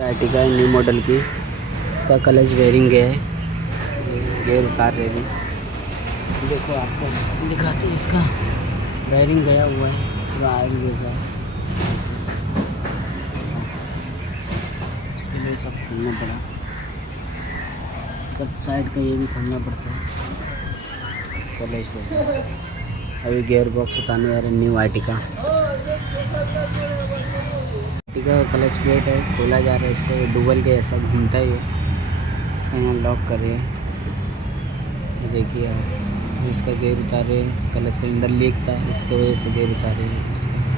Ertiga है new model की। इसका क्लच बेयरिंग है, गेयर उतार रहे भी। देखो आपको दिखाते हैं, इसका बेयरिंग गया हुआ है, पूरा आयल गिर रहा है। इसके लिए सब खोलना पड़ा, सब साइड का ये भी खोलना पड़ता है। क्लच बेयरिंग, अभी गियर बॉक्स उतारने जा रहे new Ertiga. Ertiga clutch plate है, खोला जा रहा है इसको। डुबल के ऐसा घूमता है ये, इसका यहाँ लॉक कर रहे हैं। ये देखिए आप, इसका गेयर उतार रहे हैं। क्लच सिलेंडर लीक था, इसके वजह से गेयर उतार रहे हैं इसका।